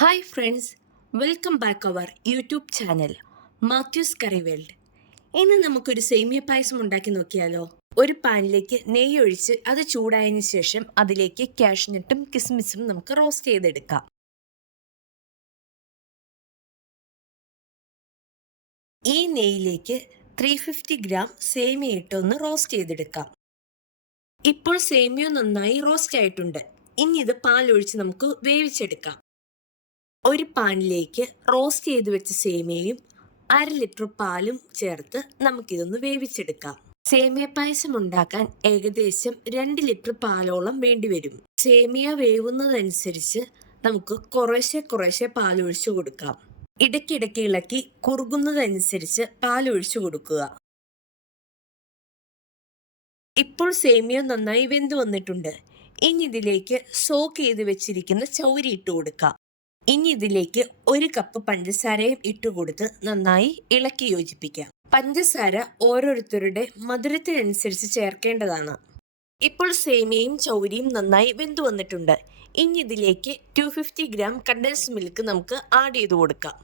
Hi friends, welcome back our YouTube channel Mathews curry world. ഇന്ന് നമുക്കൊരു സേമിയ പായസം ഉണ്ടാക്കി നോക്കിയാലോ. ഒരു പാനിലേക്ക് നെയ്യ് ഒഴിച്ച് അത് ചൂടായതിനു ശേഷം അതിലേക്ക് കാഷ്നട്ടും കിസ്മിസും നമുക്ക് റോസ്റ്റ് ചെയ്തെടുക്കാം. ഈ നെയ്യിലേക്ക് 350 ഗ്രാം സേമിയ ഇട്ടൊന്ന് റോസ്റ്റ് ചെയ്തെടുക്കാം. ഇപ്പോൾ സേമിയ നന്നായി റോസ്റ്റ് ആയിട്ടുണ്ട്. ഇനി ഇത് പാലൊഴിച്ച് നമുക്ക് വേവിച്ചെടുക്കാം. ഒരു പാനിലേക്ക് റോസ്റ്റ് ചെയ്ത് വെച്ച സേമിയയും 1/2 ലിറ്റർ പാലും ചേർത്ത് നമുക്കിതൊന്ന് വേവിച്ചെടുക്കാം. സേമിയ പായസം ഉണ്ടാക്കാൻ ഏകദേശം 2 ലിറ്റർ പാലോളം വേണ്ടിവരും. സേമിയ വേവുന്നതനുസരിച്ച് നമുക്ക് കുറേശ്ശെ പാലൊഴിച്ചു കൊടുക്കാം. ഇടയ്ക്കിടയ്ക്ക് ഇളക്കി കുറുകുന്നതനുസരിച്ച് പാലൊഴിച്ചു കൊടുക്കുക. ഇപ്പോൾ സേമിയ നന്നായി വെന്തു വന്നിട്ടുണ്ട്. ഇനി ഇതിലേക്ക് സോക്ക് ചെയ്ത് വെച്ചിരിക്കുന്ന ചൗരി ഇട്ട് കൊടുക്കാം. ഇനി ഇതിലേക്ക് 1 കപ്പ് പഞ്ചസാരയും ഇട്ടുകൊടുത്ത് നന്നായി ഇളക്കി യോജിപ്പിക്കാം. പഞ്ചസാര ഓരോരുത്തരുടെ മധുരത്തിനനുസരിച്ച് ചേർക്കേണ്ടതാണ്. ഇപ്പോൾ സേമിയയും ചൗരിയും നന്നായി വെന്തു വന്നിട്ടുണ്ട്. ഇനി ഇതിലേക്ക് 250 ഗ്രാം കണ്ടൻസ് മിൽക്ക് നമുക്ക് ആഡ് ചെയ്ത് കൊടുക്കാം.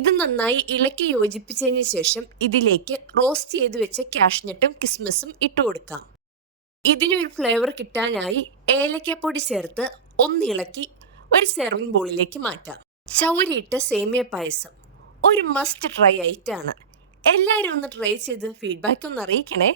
ഇത് നന്നായി ഇളക്കി യോജിപ്പിച്ചതിന് ശേഷം ഇതിലേക്ക് റോസ്റ്റ് ചെയ്ത് വെച്ച കാഷ്നട്ടും കിസ്മിസും ഇട്ടുകൊടുക്കാം. ഇതിനൊരു ഫ്ലേവർ കിട്ടാനായി ഏലക്കപ്പൊടി ചേർത്ത് ഒന്നിളക്കി ഒരു സെർവിംഗ് ബോളിലേക്ക് മാറ്റാം. ചൗരിയിട്ട സേമിയ പായസം ഒരു മസ്റ്റ് ട്രൈ ഐറ്റമാണ്. എല്ലാവരും ഒന്ന് ട്രൈ ചെയ്ത് ഫീഡ്ബാക്ക് ഒന്ന് അറിയിക്കണേ.